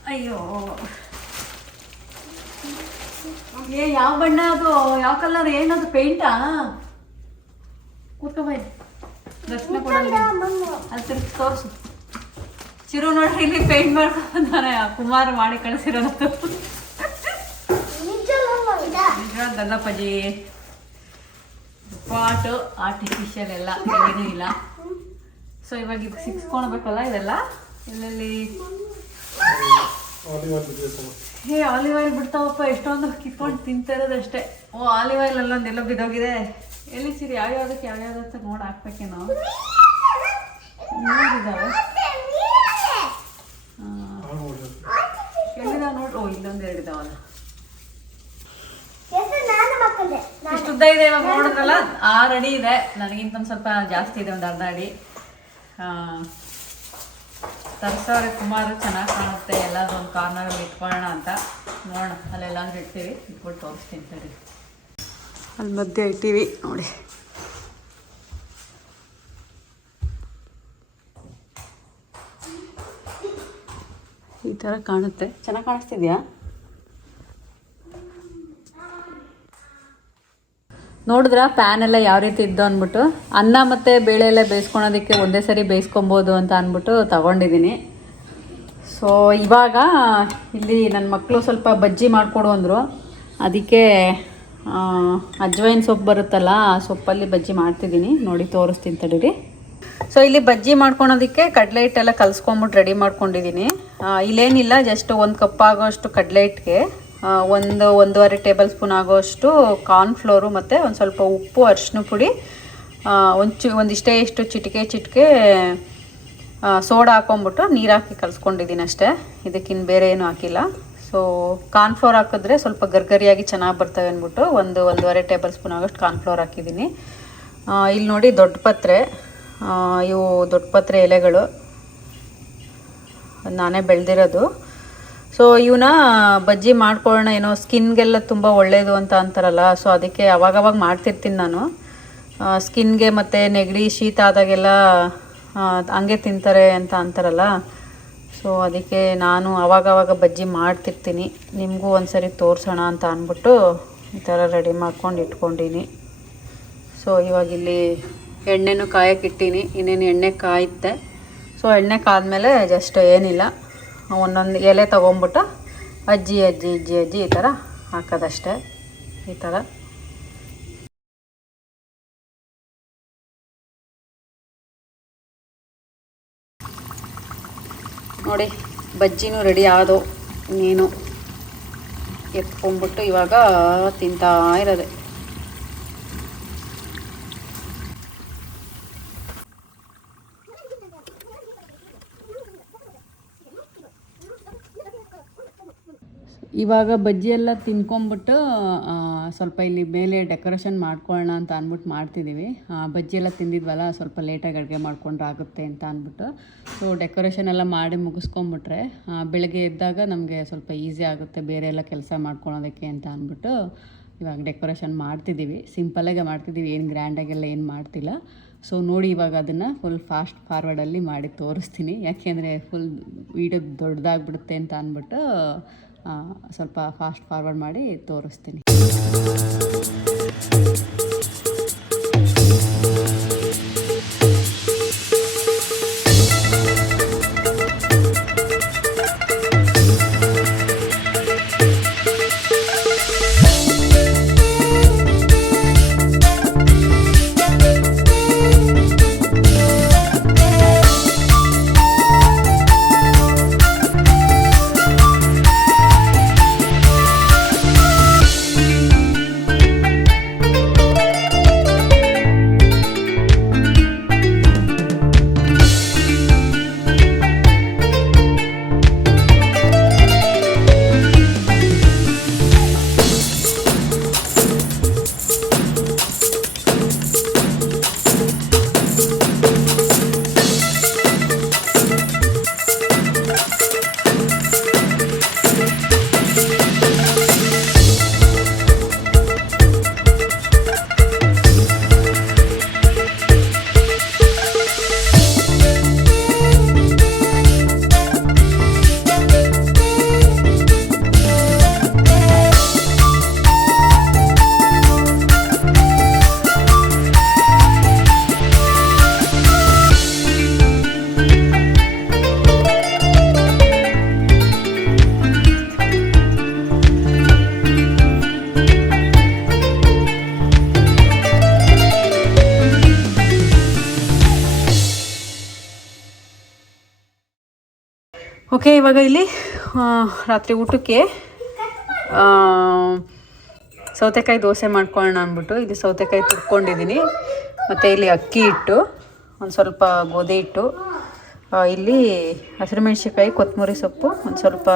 ಅಯ್ಯೋ ಏ ಯಾವ ಬಣ್ಣ ಅದು? ಯಾವ ಕಲರ್ ಏನದು? ಪೇಂಟಾ ಕೂತ್ಕೊ ಬನ್ನಿ ದರ್ಶನ ಕೊಡಲ್ಲ. ಅಲ್ಲಿ ತಿರುಗಿ ತೋರಿಸು. ಚಿರು ನೋಡ್ರಿ ಇಲ್ಲಿ ಪೇಂಟ್ ಮಾಡ್ಕೊಂಡ್ಬಂದಾನೆ ಕುಮಾರ್ ಮಾಡಿ ಕಳಿಸಿರೋದು. ನಿಜವಾದಲ್ಲ ಪಜಿ. ಪಾಟು ಆರ್ಟಿಫಿಷಿಯಲ್ ಎಲ್ಲ ಏನೂ ಇಲ್ಲ. ಸೊ ಇವಾಗ ಇದು ಸಿಕ್ಸ್ಕೊಳ್ಬೇಕಲ್ಲ ಇದೆಲ್ಲ? ಎಲ್ಲೆಲ್ಲಿ? ಹೇ ಆಲಿವ್ ಆಯಿಲ್ ಬಿಡ್ತಾವಪ್ಪ ಎಷ್ಟೊಂದು ಕಿತ್ಕೊಂಡು ತಿಂತಾ ಇರೋದಷ್ಟೇ ಓ ಆಲಿವ್ ಆಯಿಲ್ ಅಲ್ಲೊಂದು ನೆಲ ಬಿದ್ದೋಗಿದೆ. ಎಲ್ಲಿ ಸಿರಿ ಯಾವ್ಯಾವ್ದಕ್ಕೆ ಯಾವ್ಯಾವ್ದತ್ತ ನೋಡಿ ಹಾಕ್ಬೇಕೇನೋ? ನೀರೇ. ಎಲ್ಲಿದಾವ ನೋಡಿ ಓ ಇಲ್ಲೊಂದು ಎರಡು ಎಷ್ಟು ಉದ್ದ ಇದೆ ಇವಾಗ ನೋಡಿದ್ರಲ್ಲ? ಆರು ಅಡಿ ಇದೆ. ನನಗಿಂತ ಸ್ವಲ್ಪ ಜಾಸ್ತಿ ಇದೆ ಒಂದು ಅರ್ಧ ಅಡಿ. ತರಿಸೋರೆ ಕುಮಾರು, ಚೆನ್ನಾಗಿ ಕಾಣುತ್ತೆ, ಎಲ್ಲದೊಂದು ಒಂದು ಕಾರ್ನಲ್ಲಿ ಇಟ್ಕೊಳ್ಳೋಣ ಅಂತ. ನೋಡೋಣ, ಅಲ್ಲೆಲ್ಲಾದ್ರು ಇಡ್ತೀವಿ, ಇಟ್ಬಿಟ್ಟು ತೋರಿಸ್ತೀನಿ ಸರಿ ಅಲ್ಲಿ ಮಧ್ಯೆ ಇಟ್ಟಿವಿ, ನೋಡಿ. ಈ ಥರ ಕಾಣುತ್ತೆ. ಚೆನ್ನಾಗಿ ಕಾಣಿಸ್ತಿದ್ಯಾ? ನೋಡಿದ್ರ? ಪ್ಯಾನ್ ಎಲ್ಲ ಯಾವ ರೀತಿ ಇದ್ದು ಅಂದ್ಬಿಟ್ಟು, ಅನ್ನ ಮತ್ತು ಬೇಳೆ ಎಲ್ಲ ಬೇಯಿಸ್ಕೊಳೋದಕ್ಕೆ ಒಂದೇ ಸರಿ ಬೇಯಿಸ್ಕೊಬೋದು ಅಂತ ಅಂದ್ಬಿಟ್ಟು ತಗೊಂಡಿದ್ದೀನಿ. ಸೊ ಇವಾಗ ಇಲ್ಲಿ ನನ್ನ ಮಕ್ಕಳು ಸ್ವಲ್ಪ ಬಜ್ಜಿ ಮಾಡಿಕೊಡು ಅಂದರು. ಅದಕ್ಕೆ ಅಜ್ವೈನ್ ಸೊಪ್ಪು ಬರುತ್ತಲ್ಲ, ಆ ಸೊಪ್ಪಲ್ಲಿ ಬಜ್ಜಿ ಮಾಡ್ತಿದ್ದೀನಿ. ನೋಡಿ, ತೋರಿಸ್ತೀನಿ ತಡೀರಿ. ಸೊ ಇಲ್ಲಿ ಬಜ್ಜಿ ಮಾಡ್ಕೊಳೋದಕ್ಕೆ ಕಡಲೆ ಹಿಟ್ಟೆಲ್ಲ ಕಲಿಸ್ಕೊಂಬಿಟ್ಟು ರೆಡಿ ಮಾಡ್ಕೊಂಡಿದ್ದೀನಿ. ಇಲ್ಲೇನಿಲ್ಲ ಜಸ್ಟ್ ಒಂದು ಕಪ್ ಆಗೋಷ್ಟು ಕಡಲೆ ಹಿಟ್ಟಿಗೆ ಒಂದು ಒಂದೂವರೆ ಟೇಬಲ್ ಸ್ಪೂನ್ ಆಗೋಷ್ಟು ಕಾರ್ನ್ಫ್ಲೋರು ಮತ್ತು ಒಂದು ಸ್ವಲ್ಪ ಉಪ್ಪು ಅರಿಶಿನ ಪುಡಿ ಆ, ಒಂದು ಚು ಒಂದಿಷ್ಟೇ ಇಷ್ಟು ಚಿಟಿಕೆ ಚಿಟಿಕೆ ಸೋಡಾ ಹಾಕೊಂಬಿಟ್ಟು ನೀರು ಹಾಕಿ ಕಲಿಸ್ಕೊಂಡಿದ್ದೀನಿ ಅಷ್ಟೇ. ಇದಕ್ಕಿನ್ನು ಬೇರೆ ಏನೂ ಹಾಕಿಲ್ಲ. ಸೊ ಕಾರ್ನ್ಫ್ಲೋರ್ ಹಾಕಿದ್ರೆ ಸ್ವಲ್ಪ ಗರ್ಗರಿಯಾಗಿ ಚೆನ್ನಾಗಿ ಬರ್ತವೆ ಅಂದ್ಬಿಟ್ಟು ಒಂದು ಒಂದೂವರೆ ಟೇಬಲ್ ಸ್ಪೂನ್ ಆಗೋಷ್ಟು ಕಾರ್ನ್ಫ್ಲೋರ್ ಹಾಕಿದ್ದೀನಿ ಆ, ಇಲ್ಲಿ ನೋಡಿ ದೊಡ್ಡ ಪತ್ರೆ. ಇವು ದೊಡ್ಡ ಪತ್ರೆ ಎಲೆಗಳು. ನಾನೇ ಬೆಳೆದಿರೋದು. ಸೊ ಇವನ್ನ ಬಜ್ಜಿ ಮಾಡ್ಕೊಳ್ಳೋಣ ಏನೋ ಸ್ಕಿನ್ಗೆಲ್ಲ ತುಂಬ ಒಳ್ಳೆಯದು ಅಂತ ಅಂತಾರಲ್ಲ ಸೊ ಅದಕ್ಕೆ ಅವಾಗವಾಗ ಮಾಡ್ತಿರ್ತೀನಿ ನಾನು. ಸ್ಕಿನ್ಗೆ ಮತ್ತು ನೆಗಡಿ, ಶೀತ ಆದಾಗೆಲ್ಲ ಹಂಗೆ ತಿಂತಾರೆ ಅಂತ ಅಂತಾರಲ್ಲ ಸೊ ಅದಕ್ಕೆ ನಾನು ಅವಾಗವಾಗ ಬಜ್ಜಿ ಮಾಡ್ತಿರ್ತೀನಿ. ನಿಮಗೂ ಒಂದ್ಸರಿ ತೋರಿಸೋಣ ಅಂತ ಅಂದ್ಬಿಟ್ಟು ಈ ಥರ ರೆಡಿ ಮಾಡ್ಕೊಂಡು ಇಟ್ಕೊಂಡಿನಿ. ಸೊ ಇವಾಗ ಇಲ್ಲಿ ಎಣ್ಣೆನೂ ಕಾಯಕ್ಕಿಟ್ಟೀನಿ ಇನ್ನೇನು ಎಣ್ಣೆ ಕಾಯುತ್ತೆ. ಸೊ ಎಣ್ಣೆ ಕಾದ್ಮೇಲೆ ಜಸ್ಟ್ ಏನಿಲ್ಲ. ಒಂದೊಂದು ಎಲೆ ತೊಗೊಂಬಿಟ್ಟು ಅಜ್ಜಿ ಅಜ್ಜಿ ಅಜ್ಜಿ ಅಜ್ಜಿ ಈ ಥರ ಹಾಕೋದಷ್ಟೇ. ಈ ಥರ. ನೋಡಿ, ಬಜ್ಜಿನೂ ರೆಡಿ ಆದೋ ಇನ್ನೇನು ಎತ್ಕೊಂಡ್ಬಿಟ್ಟು ಇವಾಗ ತಿಂತಾ ಇರೋದೆ. ಇವಾಗ ಬಜ್ಜಿ ಎಲ್ಲ ತಿನ್ಕೊಂಬಿಟ್ಟು ಸ್ವಲ್ಪ ಇಲ್ಲಿ ಮೇಲೆ ಡೆಕೋರೇಷನ್ ಮಾಡ್ಕೊಳ್ಳೋಣ ಅಂತ ಅಂದ್ಬಿಟ್ಟು ಮಾಡ್ತಿದ್ದೀವಿ ಬಜ್ಜಿ ಎಲ್ಲ ತಿಂದಿದ್ವಲ್ಲ, ಸ್ವಲ್ಪ ಲೇಟಾಗಿ ಅಡುಗೆ ಮಾಡ್ಕೊಂಡ್ರೆ ಆಗುತ್ತೆ ಅಂತ ಅಂದ್ಬಿಟ್ಟು. ಸೊ ಡೆಕೋರೇಷನ್ ಎಲ್ಲ ಮಾಡಿ ಮುಗಿಸ್ಕೊಂಬಿಟ್ರೆ ಬೆಳಗ್ಗೆ ಎದ್ದಾಗ ನಮಗೆ ಸ್ವಲ್ಪ ಈಸಿ ಆಗುತ್ತೆ, ಬೇರೆ ಎಲ್ಲ ಕೆಲಸ ಮಾಡ್ಕೊಳೋದಕ್ಕೆ ಅಂತ ಅಂದ್ಬಿಟ್ಟು ಇವಾಗ ಡೆಕೋರೇಷನ್ ಮಾಡ್ತಿದ್ದೀವಿ ಸಿಂಪಲಾಗೆ ಮಾಡ್ತಿದ್ದೀವಿ ಏನು ಗ್ರ್ಯಾಂಡಾಗೆಲ್ಲ ಏನು ಮಾಡ್ತಿಲ್ಲ. ಸೊ ನೋಡಿ ಇವಾಗ ಅದನ್ನು ಫುಲ್ ಫಾಸ್ಟ್ ಫಾರ್ವರ್ಡಲ್ಲಿ ಮಾಡಿ ತೋರಿಸ್ತೀನಿ. ಯಾಕೆಂದರೆ ಫುಲ್ ವೀಡಿಯೋ ದೊಡ್ಡದಾಗ್ಬಿಡುತ್ತೆ ಅಂತ ಅಂದ್ಬಿಟ್ಟು ಸ್ವಲ್ಪ ಫಾಸ್ಟ್ ಫಾರ್ವರ್ಡ್ ಮಾಡಿ ತೋರಿಸ್ತೀನಿ. ಓಕೆ, ಇವಾಗ ಇಲ್ಲಿ ರಾತ್ರಿ ಊಟಕ್ಕೆ ಸೌತೆಕಾಯಿ ದೋಸೆ ಮಾಡ್ಕೊಳ್ಳೋಣ ಅಂದ್ಬಿಟ್ಟು ಇಲ್ಲಿ ಸೌತೆಕಾಯಿ ತುರ್ಕೊಂಡಿದ್ದೀನಿ. ಮತ್ತು ಇಲ್ಲಿ ಅಕ್ಕಿ ಹಿಟ್ಟು, ಒಂದು ಸ್ವಲ್ಪ ಗೋಧಿ ಹಿಟ್ಟು ಇಲ್ಲಿ ಇಲ್ಲಿ ಹಸಿರುಮೆಣ್ಸಿಕಾಯಿ ಕೊತ್ತಂಬರಿ ಸೊಪ್ಪು, ಒಂದು ಸ್ವಲ್ಪ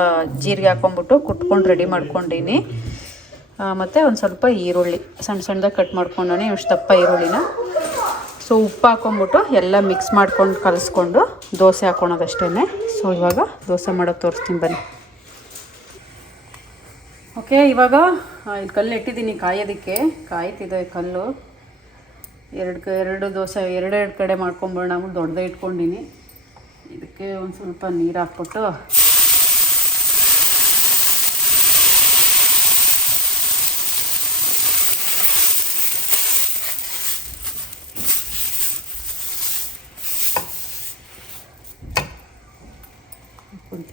ಜೀರಿಗೆ ಹಾಕ್ಕೊಂಬಿಟ್ಟು ಕುಟ್ಕೊಂಡು ರೆಡಿ ಮಾಡ್ಕೊಂಡೀನಿ ಮತ್ತು ಒಂದು ಸ್ವಲ್ಪ ಈರುಳ್ಳಿ, ಸಣ್ಣ ಸಣ್ಣದಾಗಿ ಕಟ್ ಮಾಡ್ಕೊಂಡೇ ಇಷ್ಟು ದಪ್ಪ ಈರುಳ್ಳಿನ. ಸೊ ಉಪ್ಪು ಹಾಕ್ಕೊಂಬಿಟ್ಟು ಎಲ್ಲ ಮಿಕ್ಸ್ ಮಾಡ್ಕೊಂಡು ಕಲಿಸ್ಕೊಂಡು ದೋಸೆ ಹಾಕೊಳೋದಷ್ಟೇ ಸೊ ಇವಾಗ ದೋಸೆ ಮಾಡೋದು ತೋರಿಸ್ತೀನಿ ಬನ್ನಿ. ಓಕೆ, ಇವಾಗ ಇಲ್ಲಿ ಕಲ್ಲು ಇಟ್ಟಿದ್ದೀನಿ ಕಾಯೋದಕ್ಕೆ. ಕಾಯ್ತಿದೆ ಕಲ್ಲು. ಎರಡು ಎರಡು ದೋಸೆ, ಎರಡೆರಡು ಕಡೆ ಮಾಡ್ಕೊಂಬಿಡೋಣ ದೊಡ್ಡದೇ ಇಟ್ಕೊಂಡಿನಿ. ಇದಕ್ಕೆ ಒಂದು ಸ್ವಲ್ಪ ನೀರು ಹಾಕ್ಬಿಟ್ಟು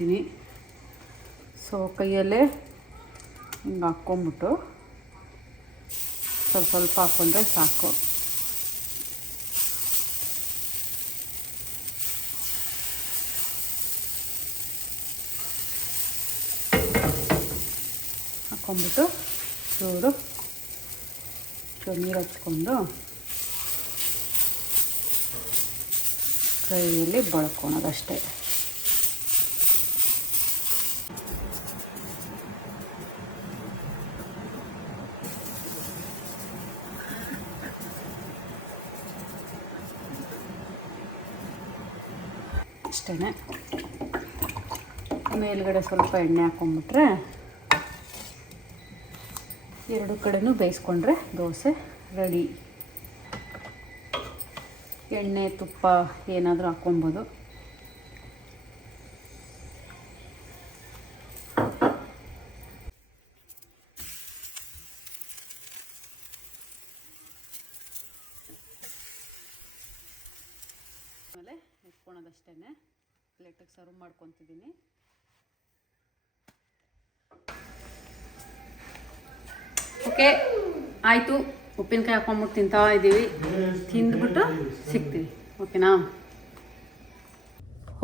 ಹಾಕ್ಕೊತೀನಿ ಸೊ ಕೈಯಲ್ಲೇ ಹಿಂಗೆ ಹಾಕ್ಕೊಂಬಿಟ್ಟು ಸ್ವಲ್ಪ ಸ್ವಲ್ಪ ಹಾಕ್ಕೊಂಡ್ರೆ ಸಾಕು. ಹಾಕ್ಕೊಂಬಿಟ್ಟು ಚೂರು ಚೂರು ನೀರು ಹಚ್ಕೊಂಡು ಕೈಯಲ್ಲಿ ಬಳ್ಕೊಳೋದಷ್ಟೇ ಅಷ್ಟೇ ಮೇಲ್ಗಡೆ ಸ್ವಲ್ಪ ಎಣ್ಣೆ ಹಾಕೊಂಡ್ಬಿಟ್ರೆ ಎರಡು ಕಡೆಯೂ ಬೇಯಿಸ್ಕೊಂಡ್ರೆ ದೋಸೆ ರೆಡಿ. ಎಣ್ಣೆ, ತುಪ್ಪ ಏನಾದರೂ ಹಾಕ್ಕೊಬೋದು. ಆಮೇಲೆ ಇಟ್ಕೊಳೋದಷ್ಟೇ ಪ್ಲೇಟಿಗೆ ಸರ್ವ್ ಮಾಡ್ಕೊತಿದ್ದೀನಿ. ಓಕೆ ಆಯಿತು. ಉಪ್ಪಿನಕಾಯಿ ಹಾಕೊಂಬಿಟ್ಟು ತಿಂತಾ ಇದ್ದೀವಿ ತಿಂದ್ಬಿಟ್ಟು ಸಿಗ್ತೀವಿ. ಓಕೆನಾ?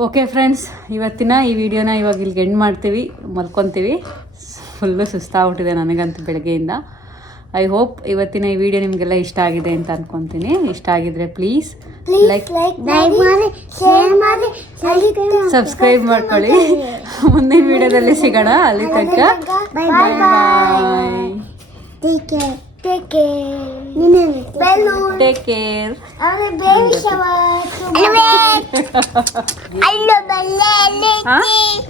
ಓಕೆ ಫ್ರೆಂಡ್ಸ್ ಇವತ್ತಿನ ಈ ವಿಡಿಯೋನ ಇವಾಗ ಇಲ್ಲಿಗೆ ಎಂಡ್ ಮಾಡ್ತೀವಿ. ಮಲ್ಕೊತೀವಿ. ಫುಲ್ಲು ಸುಸ್ತಾಗ್ಬಿಟ್ಟಿದೆ ನನಗಂತೂ ಬೆಳಗ್ಗೆಯಿಂದ. ಐ ಹೋಪ್ ಇವತ್ತಿನ ಈ ವಿಡಿಯೋ ನಿಮಗೆಲ್ಲ ಇಷ್ಟ ಆಗಿದೆ ಅಂತ ಅನ್ಕೊತೀನಿ. ಇಷ್ಟ ಆಗಿದ್ರೆ ಪ್ಲೀಸ್ ಲೈಕ್ ಸಬ್ಸ್ಕ್ರೈಬ್ ಮಾಡ್ಕೊಳ್ಳಿ. ಮುಂದಿನ ವಿಡಿಯೋದಲ್ಲಿ ಸಿಗೋಣ. ಅಲ್ಲಿ ತನಕ ಬಾಯ್ Take care. Take care. Balloon. Take care. And a baby shower. I love balloon. Huh?